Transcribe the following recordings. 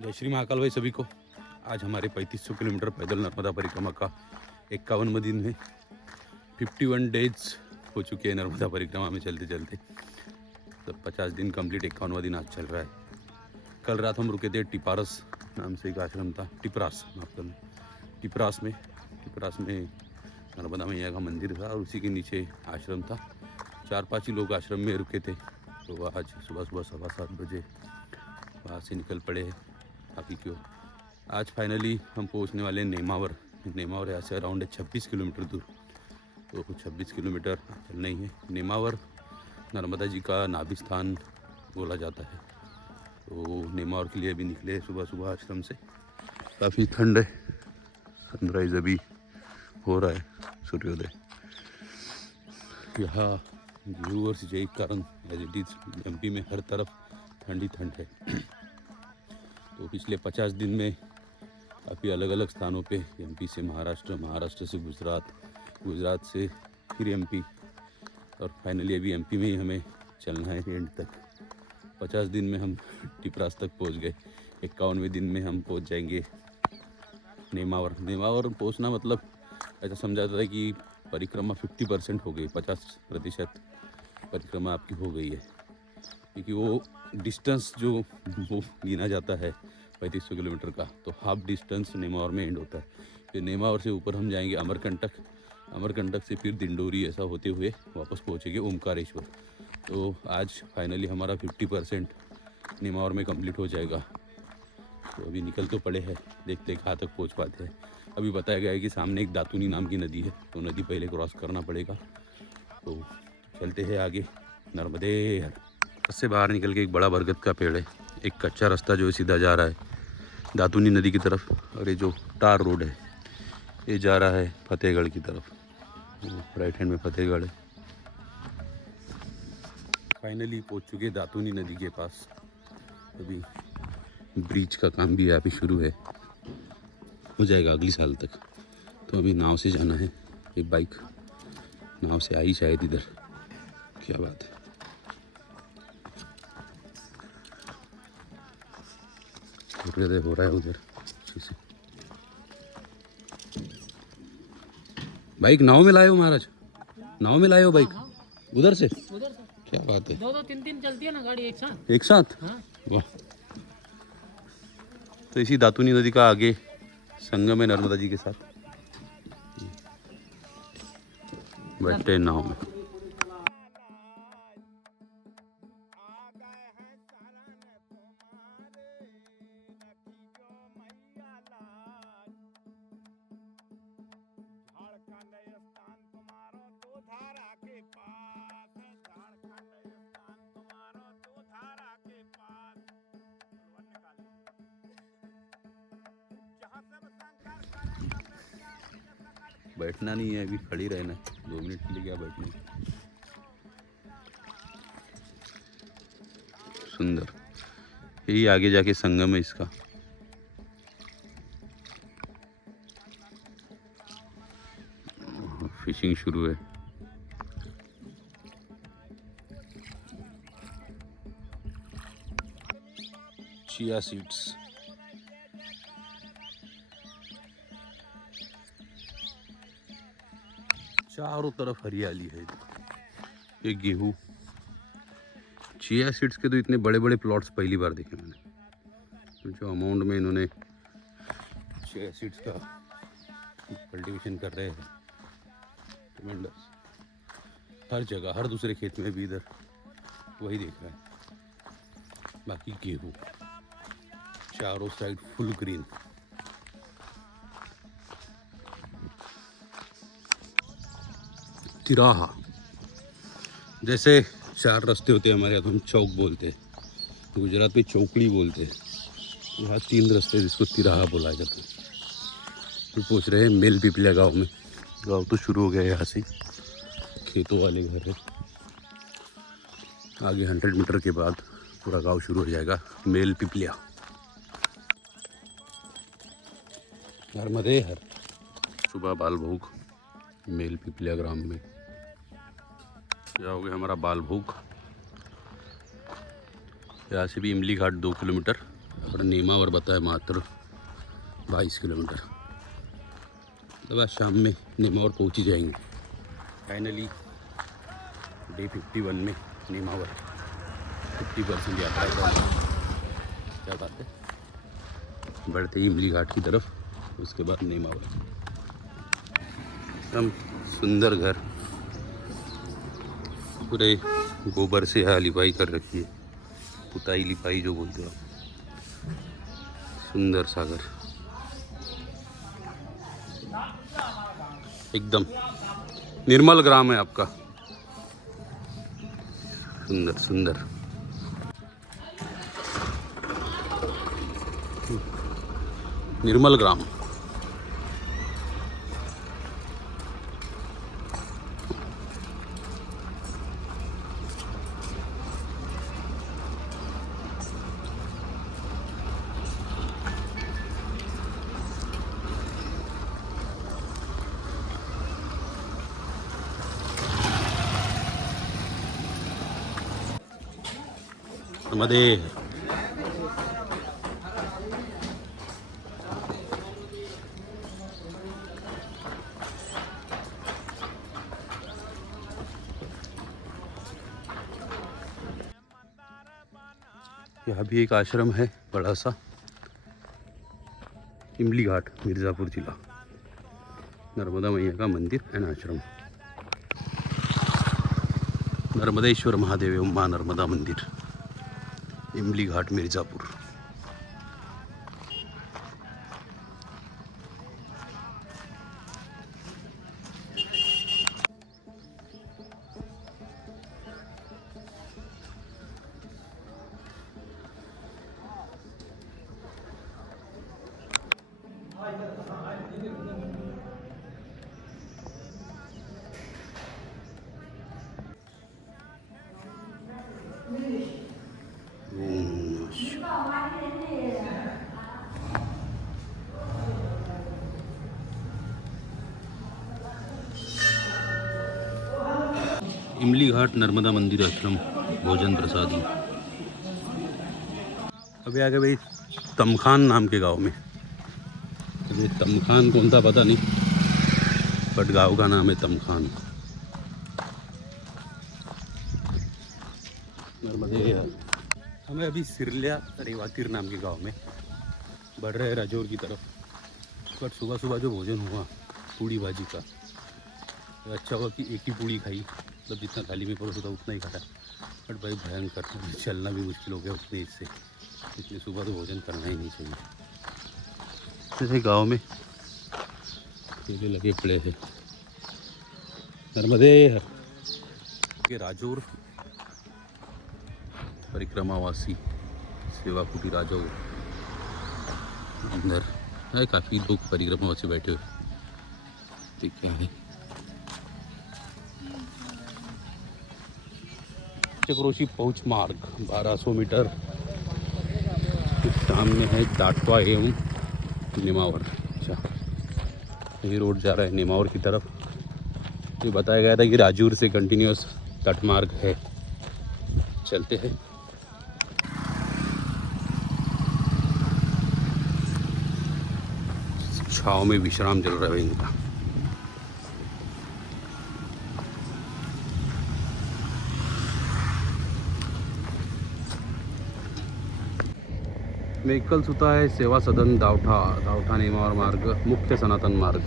जय श्री महाकाल भाई सभी को। आज हमारे 3500 किलोमीटर पैदल नर्मदा परिक्रमा का 51वें दिन में 51 डेज हो चुके हैं नर्मदा परिक्रमा में चलते चलते। तो 50 दिन कंप्लीट, 51वां दिन आज चल रहा है। कल रात हम रुके थे टिपारस नाम से एक आश्रम था, टिपरास माफ करना, टिपरास में नर्मदा मैया का मंदिर था और उसी के नीचे आश्रम था। 4-5 ही लोग आश्रम में रुके थे। तो आज सुबह 7:15 बजे वहाँ से निकल पड़े काफ़ी क्यों। आज फाइनली हम पहुँचने वाले हैं नेमावर यहाँ से अराउंड 26 किलोमीटर दूर। तो 26 किलोमीटर चलना ही है। नेमावर नर्मदा जी का नाभि स्थान बोला जाता है। तो नेमावर के लिए अभी निकले सुबह आश्रम से। काफ़ी ठंड है, सनराइज़ अभी हो रहा है, सूर्योदय। यहाँ गेहूँ और सिंचाई के कारण एज इट इज़ एमपी में हर तरफ ठंड है। तो पिछले 50 दिन में काफ़ी अलग अलग स्थानों पे, एमपी से महाराष्ट्र से गुजरात से फिर एमपी, और फाइनली अभी एमपी में ही हमें चलना है एंड तक। 50 दिन में हम टिपरास तक पहुंच गए। 51वें दिन में हम पहुंच जाएंगे नेमावर पहुंचना मतलब ऐसा समझा जाता है कि परिक्रमा 50% हो गई, 50% परिक्रमा आपकी हो गई है। क्योंकि वो डिस्टेंस जो वो गिना जाता है 3500 किलोमीटर का, तो हाफ डिस्टेंस नेमावर में एंड होता है। फिर नेमावर से ऊपर हम जाएंगे अमरकंटक से फिर दिंडोरी, ऐसा होते हुए वापस पहुँचेंगे ओमकारेश्वर। तो आज फाइनली हमारा 50% नेमावर में कंप्लीट हो जाएगा। तो अभी निकल तो पड़े हैं, देखते कहाँ तक पहुँच पाते हैं। अभी बताया गया है कि सामने एक दातूनी नाम की नदी है, तो नदी पहले क्रॉस करना पड़ेगा। तो चलते हैं आगे नर्मदे हर। से बाहर निकल के एक बड़ा बरगद का पेड़ है, एक कच्चा रास्ता जो है सीधा जा रहा है दातूनी नदी की तरफ, और ये जो टार रोड है ये जा रहा है फतेहगढ़ की तरफ। राइट हैंड में फतेहगढ़ है। फाइनली पहुंच चुके दातूनी नदी के पास। अभी ब्रिज का काम भी यहाँ पे शुरू है, हो जाएगा अगली साल तक। तो अभी नाव से जाना है। एक बाइक नाव से आई शायद इधर, क्या बात है। सूर्योदय हो रहा है उधर से। बाइक नाव में लाए हो महाराज? नाव में लाए हो बाइक? उधर से क्या बात है। 2-3 चलती है ना गाड़ी एक साथ। वाह। तो इसी दातूनी नदी का आगे संगम है नर्मदा जी के साथ। बैठते हैं नाव में। बैठना नहीं है, अभी खड़ी रहना है। 2 मिनट के लिए क्या बैठना है। सुंदर, यही आगे जाके संगम है इसका। फिशिंग शुरू है। चिया सीड्स, चारों तरफ हरियाली है। ये गेहूँ, चिया सीड्स के तो इतने बड़े बड़े प्लॉट्स पहली बार देखे मैंने। जो अमाउंट में इन्होंने चिया सीड्स का कल्टीवेशन कर रहे हैं, ट्रेमेंडस। हर जगह, हर दूसरे खेत में भी इधर वही देख रहा है। बाकी गेहूँ चारों साइड फुल ग्रीन। तिराहा, जैसे 4 रास्ते होते हैं हमारे यहाँ, तो हम चौक बोलते हैं, गुजरात में चौकड़ी बोलते हैं। वहाँ 3 रास्ते जिसको तिराहा बोला जाता है। तो पूछ रहे हैं मेल पिपलिया गांव में। गांव तो शुरू हो गया है, यहाँ से खेतों वाले घर है। आगे 100 मीटर के बाद पूरा गांव शुरू हो जाएगा, मेल पिपलिया। नर्मदे हर। सुबह बाल भोग मेल पिपलिया ग्राम में जाओगे। हमारा बाल भोग यहाँ से भी इमली घाट 2 किलोमीटर और नेमावर बताए मात्र 22 किलोमीटर। तो आज शाम में नेमावर पहुँच ही जाएंगे। फाइनली डे 51 में नेमावर 50% यात्रा का। क्या बात है। बढ़ते ही इमली घाट की तरफ, उसके बाद नेमावर। एकदम सुंदर घर, पूरे गोबर से यहाँ लिपाई कर रखी है, पुताई लिपाई जो बोलते हो। सुंदर सा घर, एकदम निर्मल ग्राम है आपका। सुंदर सुंदर। निर्मल ग्राम। नर्मदे। यहाँ भी एक आश्रम है बड़ा सा, इमली घाट, मिर्ज़ापुर जिला। नर्मदा मैया का मंदिर एंड आश्रम। नर्मदेश्वर महादेव एवं माँ नर्मदा मंदिर, इमली घाट, मिर्ज़ापुर। इमली घाट नर्मदा मंदिर आश्रम, भोजन प्रसादी। अभी आगे भाई तमखान नाम के गांव में। अभी तमखान कौन सा पता नहीं, बट गांव का नाम है तमखान। नर्मदे। हमें अभी सिरलिया रेवातीर नाम के गांव में बढ़ रहे हैं राजौर की तरफ। बट सुबह सुबह जो भोजन हुआ पूड़ी भाजी का, तो अच्छा हुआ कि एक ही पूड़ी खाई, मतलब जितना थाली में परोसा था उतना ही खाता। बट भाई भयंकर, चलना भी मुश्किल हो गया उतने इससे। इतनी सुबह तो भोजन करना ही नहीं चाहिए। जैसे गांव में केले लगे पड़े हैं। नर्मदे के राजौर परिक्रमावासी सेवा कुटी राजौर अंदर है। काफ़ी लोग परिक्रमावासी बैठे हुए, ठीक है। चक्रोशी पहुँच मार्ग 1200 मीटर सामने है टाटवा एवं नेमावर। अच्छा, ये रोड जा रहा है नेमावर की तरफ। ये बताया गया था कि राजौर से कंटिन्यूस तटमार्ग है। चलते हैं। छाव में विश्राम चल रहा है इनका। व्हीकल्स होता है सेवा सदन दावठा नेमावर मार्ग, मुख्य सनातन मार्ग।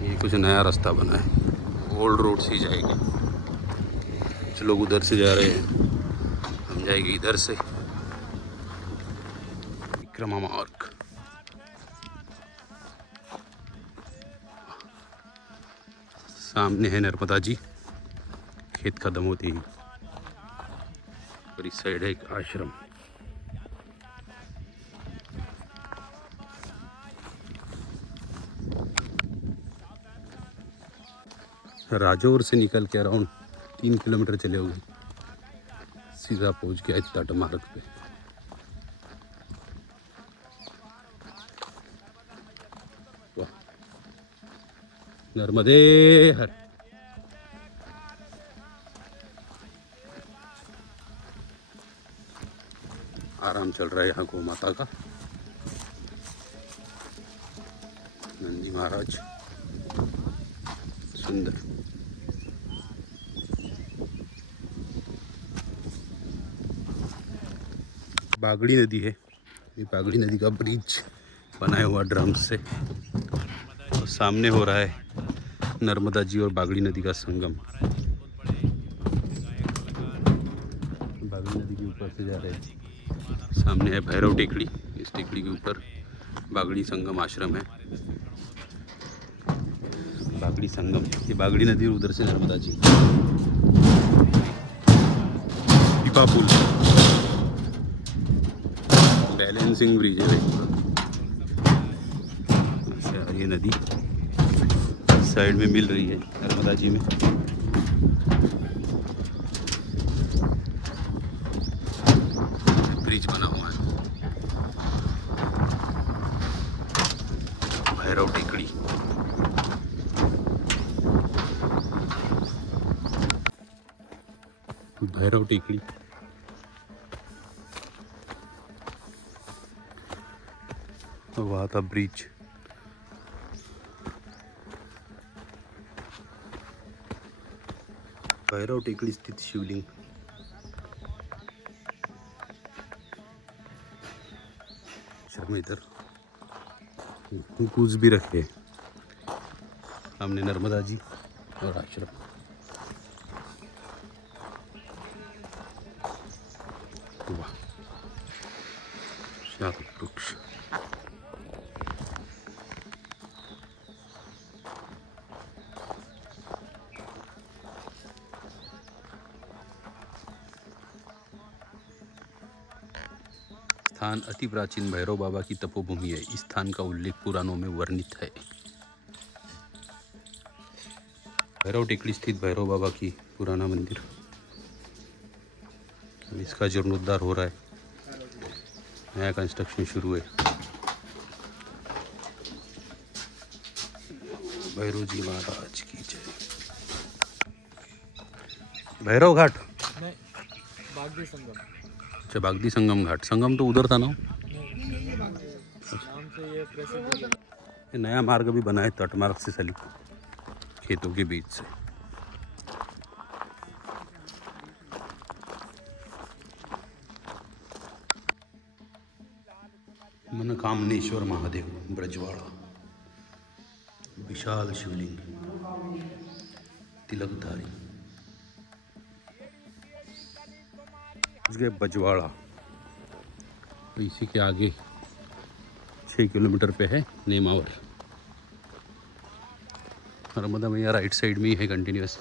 ये कुछ नया रास्ता बना है, ओल्ड रोड से जाएगी। कुछ लोग उधर से जा रहे हैं, हम जाएंगे इधर से। विक्रमा मार्ग। सामने है नर्मदा जी, खेत खत्म होती है और इस साइड है एक आश्रम। राजौर से निकल के अराउंड 3 किलोमीटर चले होंगे, सीधा पहुंच गया तट मार्ग पे। वाह, नर्मदे हर। आराम चल रहा है यहाँ गौ माता का। नंदी महाराज सुंदर। बागड़ी नदी है, ये बागड़ी नदी का ब्रिज बनाया हुआ ड्रम से, और सामने हो रहा है नर्मदा जी और बागड़ी नदी का संगम। बागड़ी नदी के ऊपर से जा रहे हैं। सामने है भैरव टेकड़ी, इस टेकड़ी के ऊपर बागड़ी संगम आश्रम है। बागड़ी संगम, ये बागड़ी नदी और उधर से नर्मदा जी। पीपा पुल, बैलेंसिंग ब्रिज है अच्छा। ये नदी साइड में मिल रही है नर्मदा जी में। ब्रिज बना हुआ है भैरव टेकड़ी। भैरव टेकड़ी वहाँ था ब्रिज। भैरव टेकड़ी स्थित शिवलिंग। शर्मा इधर कुछ भी रखे, सामने नर्मदा जी और आश्रम। वाह, वृक्ष। स्थान अति प्राचीन भैरव बाबा की तपोभूमि है। इस स्थान का उल्लेख पुराणों में वर्णित है। भैरव टेकड़ी स्थित भैरव बाबा की पुराना मंदिर, इसका जीर्णोद्धार हो रहा है, नया कंस्ट्रक्शन शुरू है। भैरव जी महाराज की जय। भैरव घाट नहीं, बागदी संगम। अच्छा, बागदी संगम घाट। संगम तो उधर था ना। नाम से ये प्रसिद्ध है। ये नया मार्ग भी बना है तट मार्ग से सली खेतों के बीच से। मनकामनेश्वर महादेव ब्रजवाड़ा, विशाल शिवलिंग, तिलकधारी। बजवाड़ा तो इसी के आगे 6 किलोमीटर पे है नेमावर। नर्मदा मैया राइट साइड में ही है कंटिन्यूस।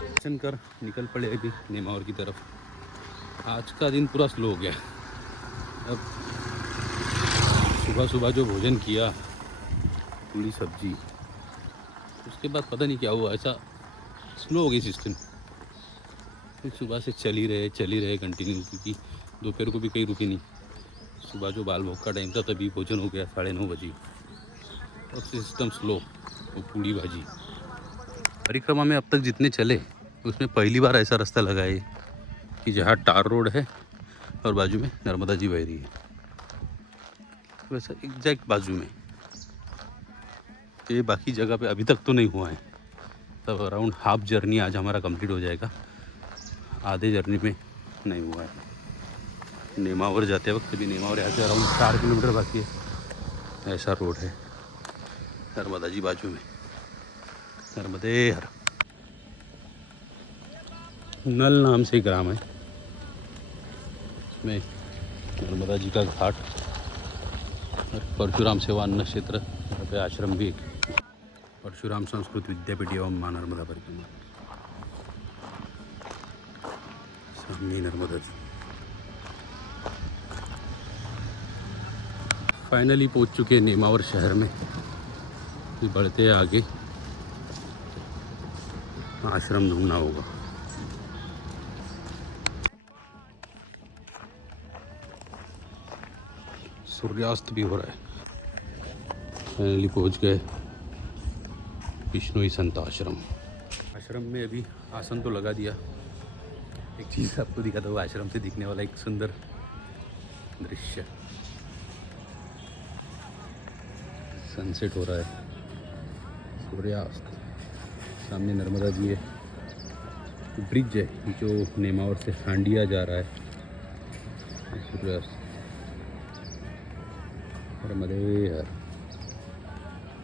दर्शन कर निकल पड़े अभी नेमावर की तरफ। आज का दिन पूरा स्लो हो गया। अब सुबह सुबह जो भोजन किया, पूरी सब्जी, उसके बाद पता नहीं क्या हुआ, ऐसा स्लो हो गई सिस्टम। फिर सुबह से चल ही रहे कंटिन्यू, क्योंकि दोपहर को भी कहीं रुके नहीं। सुबह जो बाल भोग का टाइम था तभी भोजन हो गया 9:30 बजे। अब सिस्टम स्लो, वो पूड़ी भाजी। परिक्रमा में अब तक जितने चले उसमें पहली बार ऐसा रास्ता लगा है कि जहाँ टार रोड है और बाजू में नर्मदा जी बह रही है, वैसा एग्जैक्ट बाजू में। ये बाकी जगह पे अभी तक तो नहीं हुआ है। तब अराउंड हाफ जर्नी आज हमारा कंप्लीट हो जाएगा, आधे जर्नी में नहीं हुआ है। नेमावर जाते वक्त भी, नेमावर यहाँ से अराउंड 4 किलोमीटर बाकी है। ऐसा रोड है, नर्मदा जी बाजू में। नर्मदे हर नल नाम से ग्राम है, इसमें नर्मदा जी का घाट और परशुराम सेवा अन्न क्षेत्र, यहाँ पे आश्रम भी एक। परशुराम संस्कृत विद्यापीठ एवं मां नर्मदा परिक्रमा, सामने नर्मदा जी। फाइनली पहुँच चुके हैं नेमावर शहर में। बढ़ते हैं आगे, आश्रम ढूंढना होगा। सूर्यास्त भी हो रहा है। फाइनली पहुंच गए बिश्नोई संत आश्रम। आश्रम में अभी आसन तो लगा दिया। एक चीज़ आपको दिखाता हूँ, आश्रम से दिखने वाला एक सुंदर दृश्य। सनसेट हो रहा है, सूर्यास्त। सामने नर्मदा जी है, ब्रिज है जो नेमावर से हांडिया जा रहा है। सूर्यास्त, नर्मदे हर।